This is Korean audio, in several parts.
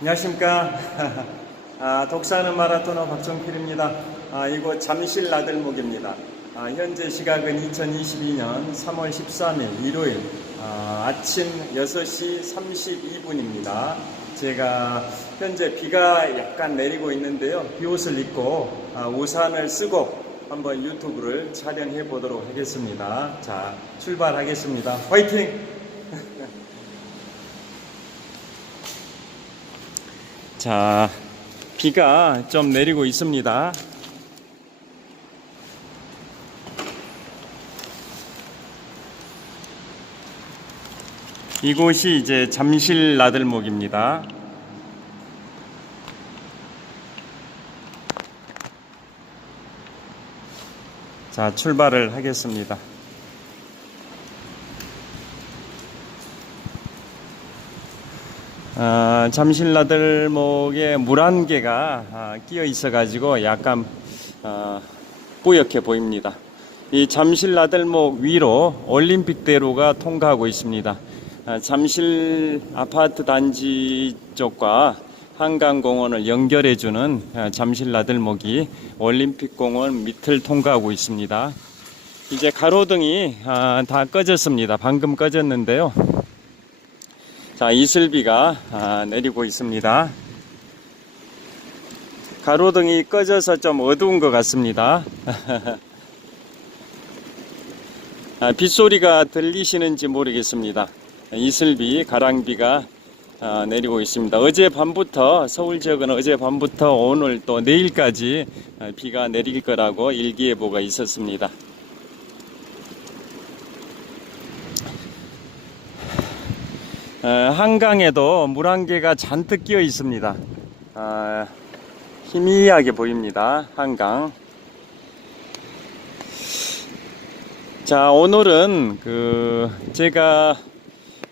안녕하십니까. 아, 독사하는 마라토너 박정필입니다. 아, 이곳 잠실 나들목입니다. 아, 현재 시각은 2022년 3월 13일 일요일 아, 아침 6시 32분입니다. 제가 현재 비가 약간 내리고 있는데요. 비옷을 입고 아, 우산을 쓰고 한번 유튜브를 촬영해 보도록 하겠습니다. 자, 출발하겠습니다. 화이팅! 자, 비가 좀 내리고 있습니다. 이곳이 이제 잠실 나들목입니다. 자, 출발을 하겠습니다. 아, 잠실나들목에 물 한 개가 아, 끼어 있어 가지고 약간 아, 뿌옇게 보입니다. 이 잠실나들목 위로 올림픽대로가 통과하고 있습니다. 아, 잠실 아파트 단지 쪽과 한강공원을 연결해주는 아, 잠실나들목이 올림픽공원 밑을 통과하고 있습니다. 이제 가로등이 아, 다 꺼졌습니다. 방금 꺼졌는데요. 자, 이슬비가 아, 내리고 있습니다. 가로등이 꺼져서 좀 어두운 것 같습니다. 아, 빗소리가 들리시는지 모르겠습니다. 이슬비, 가랑비가 아, 내리고 있습니다. 어제 밤부터 서울 지역은 어제 밤부터 오늘 또 내일까지 아, 비가 내릴 거라고 일기예보가 있었습니다. 한강에도 물한 개가 잔뜩 끼어 있습니다. 아, 희미하게 보입니다. 한강. 자, 오늘은 그 제가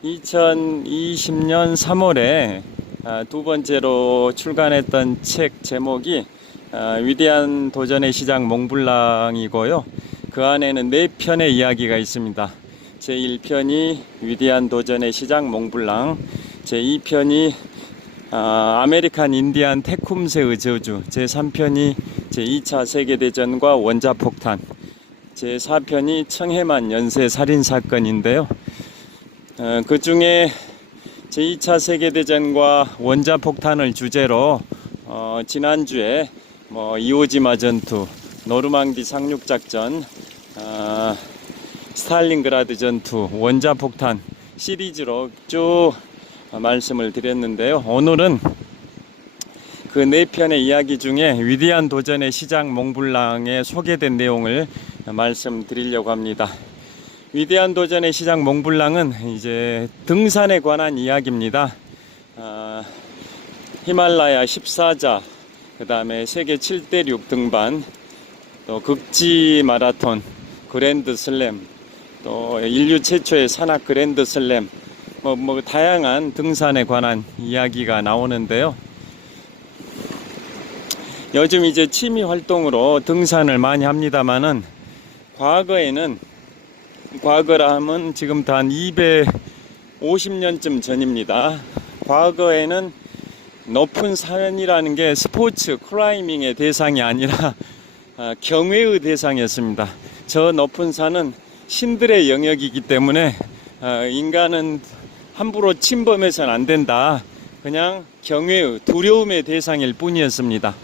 2020년 3월에 아, 두 번째로 출간했던 책 제목이 아, 위대한 도전의 시작 몽블랑이고요. 그 안에는 네 편의 이야기가 있습니다. 제1편이 위대한 도전의 시작 몽블랑, 제2편이 아, 아메리칸 인디안 테쿰새의 저주, 제3편이 제2차 세계대전과 원자폭탄, 제4편이 청해만 연쇄 살인 사건인데요. 어, 그 중에 제2차 세계대전과 원자폭탄을 주제로 어, 지난주에 뭐 이오지마 전투, 노르망디 상륙작전, 어, 스탈린그라드 전투, 원자폭탄 시리즈로 쭉 말씀을 드렸는데요. 오늘은 그 네 편의 이야기 중에 위대한 도전의 시작 몽블랑에 소개된 내용을 말씀드리려고 합니다. 위대한 도전의 시작 몽블랑은 이제 등산에 관한 이야기입니다. 아, 히말라야 14자, 그 다음에 세계 7대6 등반, 또 극지 마라톤, 그랜드 슬램, 또 인류 최초의 산악 그랜드 슬램, 뭐, 뭐 다양한 등산에 관한 이야기가 나오는데요. 요즘 이제 취미 활동으로 등산을 많이 합니다만은 과거에는 과거라 하면 지금부터 한 250년쯤 전입니다. 과거에는 높은 산이라는 게 스포츠 클라이밍의 대상이 아니라 아, 경외의 대상이었습니다. 저 높은 산은 신들의 영역이기 때문에 아, 인간은 함부로 침범해서는 안 된다. 그냥 경외의 두려움의 대상일 뿐이었습니다.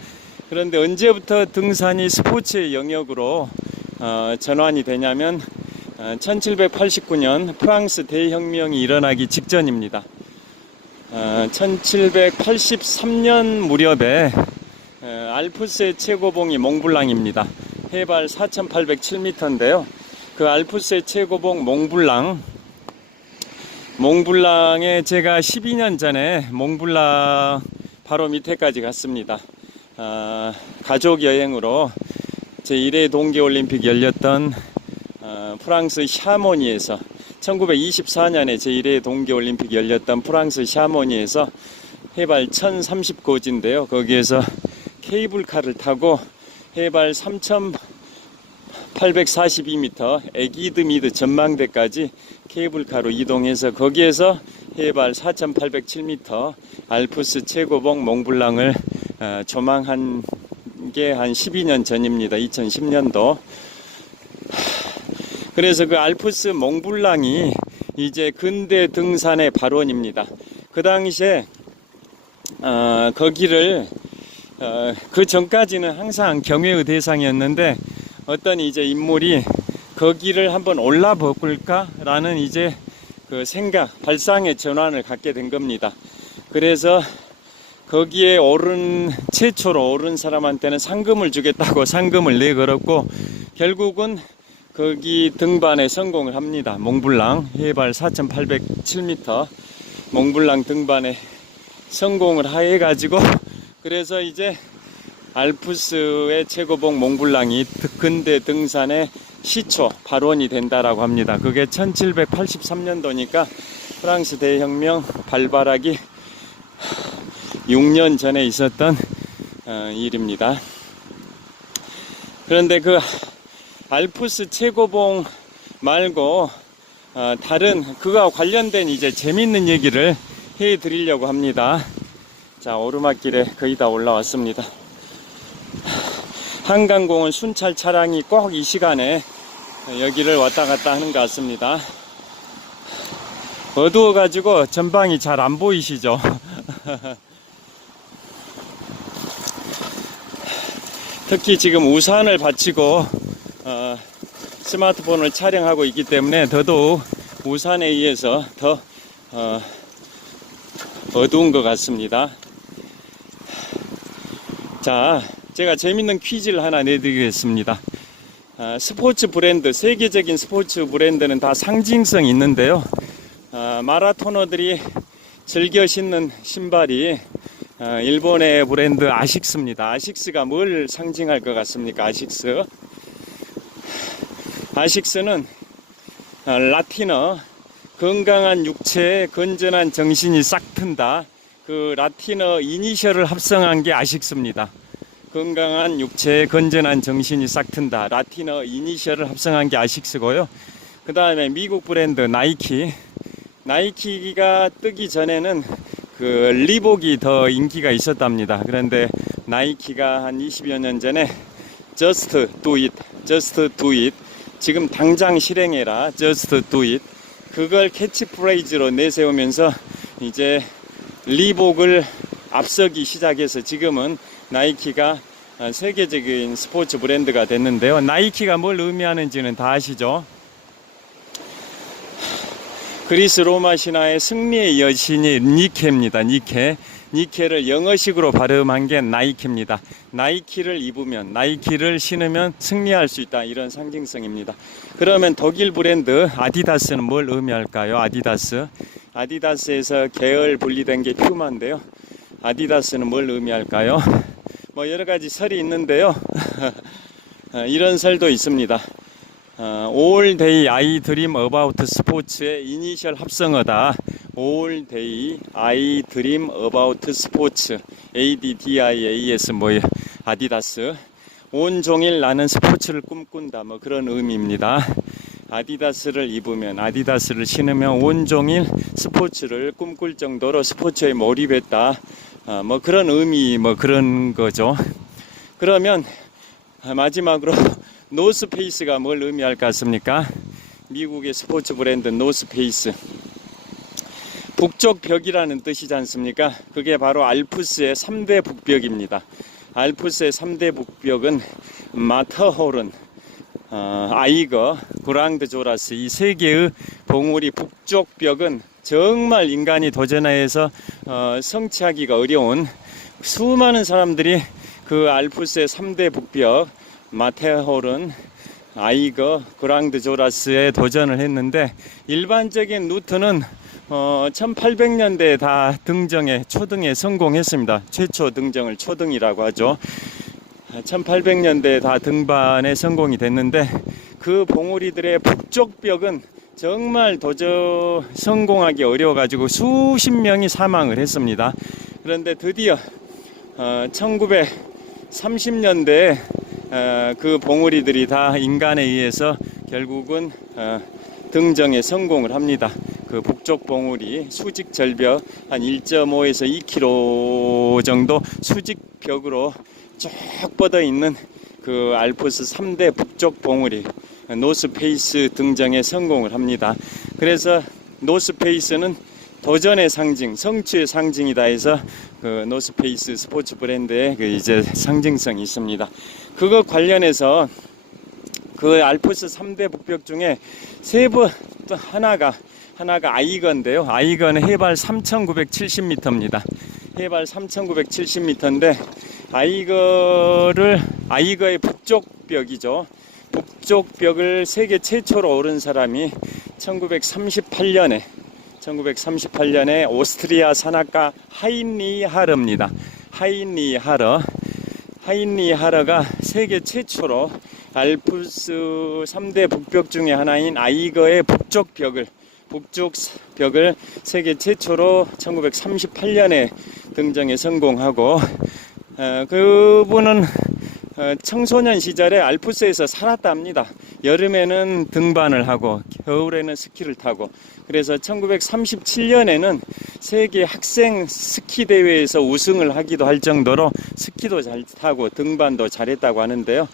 그런데 언제부터 등산이 스포츠의 영역으로 어, 전환이 되냐면 어, 1789년 프랑스 대혁명이 일어나기 직전입니다. 어, 1783년 무렵에 어, 알프스의 최고봉이 몽블랑입니다. 해발 4,807m인데요. 그 알프스의 최고봉 몽블랑 몽블랑에 제가 12년 전에 몽블랑 바로 밑에까지 갔습니다. 어, 가족 여행으로 제 1회 동계올림픽 열렸던 어, 프랑스 샤모니에서 1924년에 제 1회 동계올림픽 열렸던 프랑스 샤모니에서 해발 1030고지인데요. 거기에서 케이블카를 타고 해발 842m 에기드미드 전망대까지 케이블카로 이동해서 거기에서 해발 4,807m 알프스 최고봉 몽블랑을 어, 조망한 게 한 12년 전입니다. 2010년도. 그래서 그 알프스 몽블랑이 이제 근대 등산의 발원입니다. 그 당시에 어, 거기를 어, 그 전까지는 항상 경외의 대상이었는데 어떤 이제 인물이 거기를 한번 올라 볼까라는 이제 그 생각, 발상의 전환을 갖게 된 겁니다. 그래서 거기에 오른 최초로 오른 사람한테는 상금을 주겠다고 상금을 내걸었고 결국은 거기 등반에 성공을 합니다. 몽블랑 해발 4,807m 몽블랑 등반에 성공을 해가지고 그래서 이제 알프스의 최고봉 몽블랑이 근대 등산의 시초 발원이 된다라고 합니다. 그게 1783년도니까 프랑스 대혁명 발발하기 6년 전에 있었던 어, 일입니다. 그런데 그 알프스 최고봉 말고 어, 다른 그와 관련된 이제 재밌는 얘기를 해 드리려고 합니다. 자, 오르막길에 거의 다 올라왔습니다. 한강공원 순찰 차량이 꼭 이 시간에 여기를 왔다 갔다 하는 것 같습니다. 어두워가지고 전방이 잘 안 보이시죠? 특히 지금 우산을 받치고 어, 스마트폰을 촬영하고 있기 때문에 더더욱 우산에 의해서 더 어, 어두운 것 같습니다. 자, 제가 재밌는 퀴즈를 하나 내드리겠습니다. 아, 스포츠 브랜드, 세계적인 스포츠 브랜드는 다 상징성이 있는데요. 아, 마라토너들이 즐겨 신는 신발이 아, 일본의 브랜드 아식스입니다. 아식스가 뭘 상징할 것 같습니까? 아식스. 아식스는 아, 라틴어 건강한 육체에 건전한 정신이 싹 튼다. 그 라틴어 이니셜을 합성한 게 아식스입니다. 건강한 육체에 건전한 정신이 싹 튼다. 라틴어 이니셜을 합성한 게 아식스고요. 그 다음에 미국 브랜드 나이키. 나이키가 뜨기 전에는 그 리복이 더 인기가 있었답니다. 그런데 나이키가 한 20여 년 전에 Just Do It, Just Do It, 지금 당장 실행해라, Just Do It, 그걸 캐치프레이즈로 내세우면서 이제 리복을 앞서기 시작해서 지금은 나이키가 세계적인 스포츠 브랜드가 됐는데요. 나이키가 뭘 의미하는지는 다 아시죠? 그리스 로마 신화의 승리의 여신이 니케입니다. 니케. 니케를 영어식으로 발음한 게 나이키입니다. 나이키를 입으면, 나이키를 신으면 승리할 수 있다. 이런 상징성입니다. 그러면 독일 브랜드 아디다스는 뭘 의미할까요? 아디다스. 아디다스에서 계열 분리된 게 퓨마인데요. 아디다스는 뭘 의미할까요? 뭐 여러 가지 설이 있는데요. 이런 설도 있습니다. 어, All Day I Dream About Sports의 이니셜 합성어다. All Day I Dream About Sports. ADDIAS 뭐예요? 아디다스. 온 종일 나는 스포츠를 꿈꾼다. 뭐 그런 의미입니다. 아디다스를 입으면 아디다스를 신으면 온종일 스포츠를 꿈꿀 정도로 스포츠에 몰입했다. 어, 뭐 그런 의미 뭐 그런 거죠. 그러면 마지막으로 노스페이스가 뭘 의미할 것 같습니까? 미국의 스포츠 브랜드 노스페이스. 북쪽 벽이라는 뜻이지 않습니까? 그게 바로 알프스의 3대 북벽입니다. 알프스의 3대 북벽은 마터홀은, 어, 아이거, 구랑드 조라스 이 세 개의 봉우리 북쪽 벽은 정말 인간이 도전하여서 어, 성취하기가 어려운 수많은 사람들이 그 알프스의 3대 북벽 마테홀은 아이거 그랑드 조라스에 도전을 했는데 일반적인 루트는 어, 1800년대에 다 등정에 초등에 성공했습니다. 최초 등정을 초등이라고 하죠. 1800년대에 다 등반에 성공이 됐는데 그 봉우리들의 북쪽 벽은 정말 도저 성공하기 어려워가지고 수십 명이 사망을 했습니다. 그런데 드디어 어, 1930년대에 어, 그 봉우리들이 다 인간에 의해서 결국은 어, 등정에 성공을 합니다. 그 북쪽 봉우리 수직 절벽 한 1.5에서 2km 정도 수직 벽으로 쭉 뻗어 있는 그 알프스 3대 북쪽 봉우리 노스페이스 등정에 성공을 합니다. 그래서 노스페이스는 도전의 상징, 성취의 상징이다 해서 그 노스페이스 스포츠 브랜드의 그 이제 상징성이 있습니다. 그거 관련해서 그 알프스 3대 북벽 중에 세부 또 하나가 하나가 아이건데요. 아이건은 해발 3,970m입니다. 해발 3,970m인데 아이거를 아이거의 북쪽 벽이죠. 북쪽 벽을 세계 최초로 오른 사람이 1938년에 1938년에 오스트리아 산악가 하인리 하르입니다. 하인리 하르 하인리 하르가 세계 최초로 알프스 3대 북벽 중에 하나인 아이거의 북쪽 벽을 북쪽 벽을 세계 최초로 1938년에 등정에 성공하고 어, 그분은 어, 청소년 시절에 알프스에서 살았답니다. 여름에는 등반을 하고 겨울에는 스키를 타고 그래서 1937년에는 세계 학생 스키 대회에서 우승을 하기도 할 정도로 스키도 잘 타고 등반도 잘했다고 하는데요.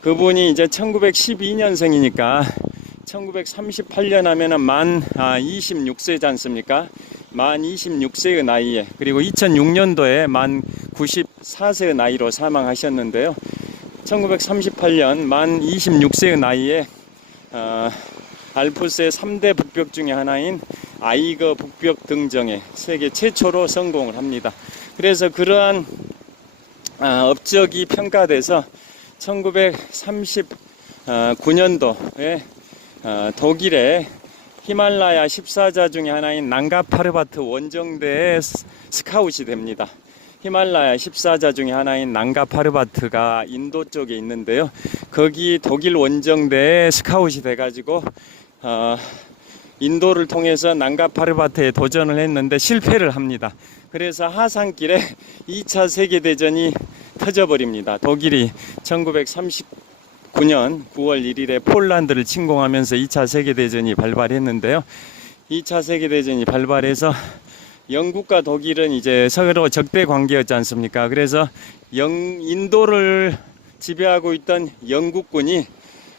그분이 이제 1912년생이니까 1938년 하면은 만 26세지 않습니까? 만 26세의 나이에 그리고 2006년도에 만 94세의 나이로 사망하셨는데요. 1938년 만 26세의 나이에 어, 알프스의 3대 북벽 중에 하나인 아이거 북벽 등정에 세계 최초로 성공을 합니다. 그래서 그러한 어, 업적이 평가돼서 1939년도에 어, 독일의 히말라야 14자 중에 하나인 난가파르바트 원정대에 스- 스카웃이 됩니다. 히말라야 14자 중에 하나인 난가파르바트가 인도 쪽에 있는데요. 거기 독일 원정대에 스카웃이 돼가지고 어, 인도를 통해서 난가파르바트에 도전을 했는데 실패를 합니다. 그래서 하산길에 2차 세계대전이 터져버립니다. 독일이 1939년 9월 1일에 폴란드를 침공하면서 2차 세계대전이 발발했는데요. 2차 세계대전이 발발해서 영국과 독일은 이제 서로 적대 관계였지 않습니까? 그래서 영, 인도를 지배하고 있던 영국군이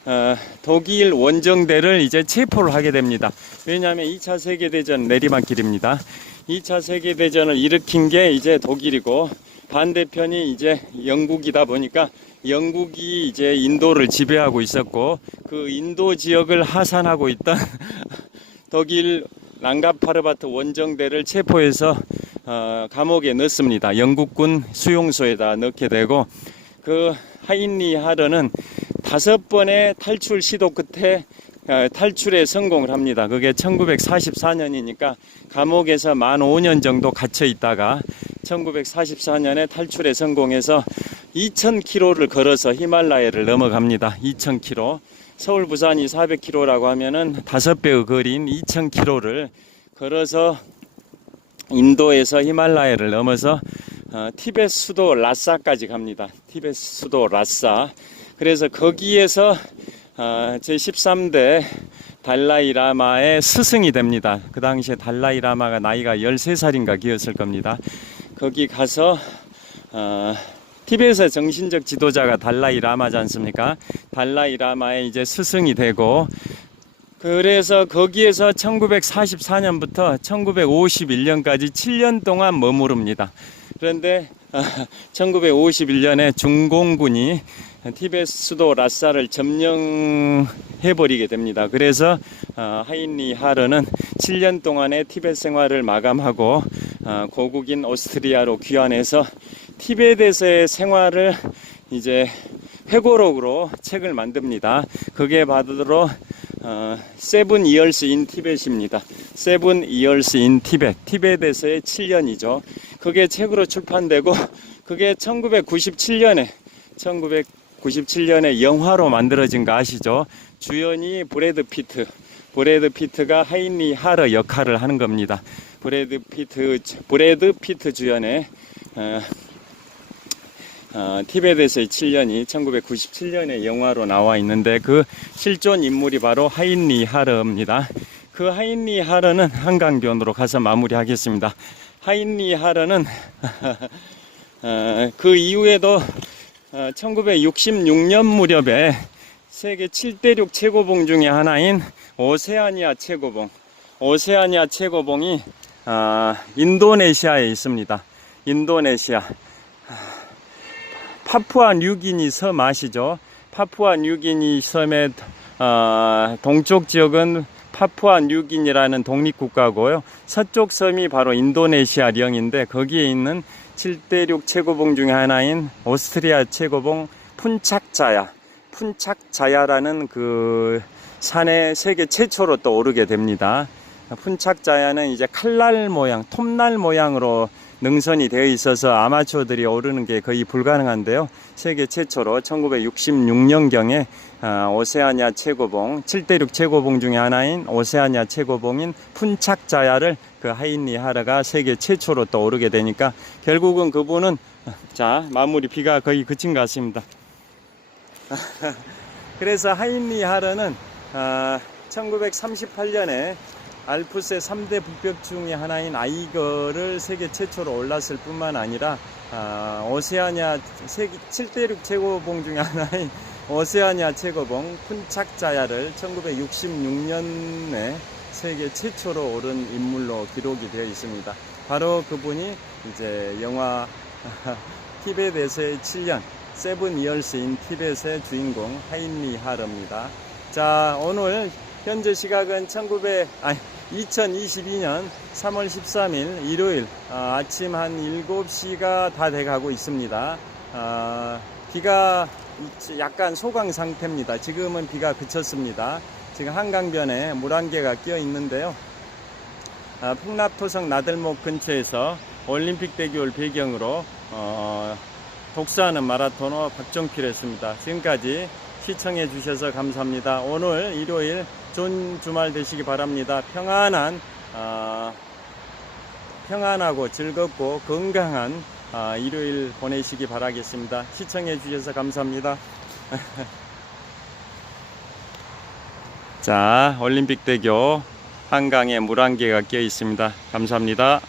어, 독일 원정대를 이제 체포를 하게 됩니다. 왜냐하면 2차 세계대전 내리막길입니다. 2차 세계대전을 일으킨 게 이제 독일이고 반대편이 이제 영국이다 보니까 영국이 이제 인도를 지배하고 있었고 그 인도 지역을 하산하고 있던 독일 랑가파르바트 원정대를 체포해서 어, 감옥에 넣습니다. 영국군 수용소에다 넣게 되고 그 하인리 하르는 다섯 번의 탈출 시도 끝에 어, 탈출에 성공을 합니다. 그게 1944년이니까 감옥에서 만 5년 정도 갇혀 있다가 1944년에 탈출에 성공해서 2,000km를 걸어서 히말라야를 넘어갑니다. 2,000km. 서울 부산이 400km라고 하면은 다섯 배의 거리인 2,000km를 걸어서 인도에서 히말라야를 넘어서 어, 티베트 수도 라싸까지 갑니다. 티베트 수도 라싸. 그래서 거기에서 어, 제 13대 달라이 라마의 스승이 됩니다. 그 당시에 달라이 라마가 나이가 13살인가 기었을 겁니다. 거기 가서 어, 티베트의 정신적 지도자가 달라이 라마지 않습니까? 달라이 라마의 이제 스승이 되고 그래서 거기에서 1944년부터 1951년까지 7년 동안 머무릅니다. 그런데 1951년에 중공군이 티베트 수도 라싸를 점령해 버리게 됩니다. 그래서 어, 하인리 하르는 7년 동안의 티베트 생활을 마감하고 어, 고국인 오스트리아로 귀환해서 티베트에서의 생활을 이제 회고록으로 책을 만듭니다. 그게 바로 어, 세븐 이얼스 인 티벳입니다. 세븐 이얼스 인 티벳. 티벳에서의 7년이죠. 그게 책으로 출판되고 그게 1997년에 1997년에 영화로 만들어진 거 아시죠? 주연이 브래드 피트. 브래드 피트가 하인리 하러 역할을 하는 겁니다. 브래드 피트 브래드 피트 주연의 어, 어, 티베트에서의 7년이 1997년에 영화로 나와 있는데 그 실존 인물이 바로 하인리 하르입니다. 그 하인리 하르는 한강변으로 가서 마무리하겠습니다. 하인리 하르는 어, 그 이후에도 어, 1966년 무렵에 세계 7대륙 최고봉 중에 하나인 오세아니아 최고봉, 오세아니아 최고봉이 아, 인도네시아에 있습니다. 인도네시아. 파푸아 뉴기니 섬 아시죠? 파푸아 뉴기니 섬의 어, 동쪽 지역은 파푸아 뉴기니라는 독립국가고요. 서쪽 섬이 바로 인도네시아령인데 거기에 있는 7대륙 최고봉 중에 하나인 오스트리아 최고봉 푼착자야. 푼착자야라는 그 산에 세계 최초로 또 오르게 됩니다. 푼착자야는 이제 칼날 모양, 톱날 모양으로 능선이 되어 있어서 아마추어들이 오르는 게 거의 불가능한데요. 세계 최초로 1966년경에 아, 오세아니아 최고봉, 7대륙 최고봉 중에 하나인 오세아니아 최고봉인 푼착자야를 그 하인리 하라가 세계 최초로 또 오르게 되니까 결국은 그분은 자 마무리 비가 거의 그친 것 같습니다. 그래서 하인리 하르는 아, 1938년에 알프스의 3대 북벽 중의 하나인 아이거를 세계 최초로 올랐을 뿐만 아니라 아, 오세아니아 세계 7대륙 최고봉 중의 하나인 오세아니아 최고봉 푼착자야를 1966년에 세계 최초로 오른 인물로 기록이 되어 있습니다. 바로 그분이 이제 영화 티벳에서의 7년 세븐 이얼스인 티벳의 주인공 하인리 하르입니다. 자 오늘 현재 시각은 1900 아니 2022년 3월 13일 일요일 아, 아침 한 7시가 다 돼가고 있습니다. 아, 비가 약간 소강 상태입니다. 지금은 비가 그쳤습니다. 지금 한강변에 물안개가 끼어 있는데요. 아, 풍납토성 나들목 근처에서 올림픽 대교를 배경으로 어, 독서하는 마라토너 박정필이었습니다. 지금까지 시청해 주셔서 감사합니다. 오늘 일요일 좋은 주말 되시기 바랍니다. 평안한 어, 평안하고 즐겁고 건강한 어, 일요일 보내시기 바라겠습니다. 시청해 주셔서 감사합니다. 자, 올림픽 대교 한강에 물안개가 끼어 있습니다. 감사합니다.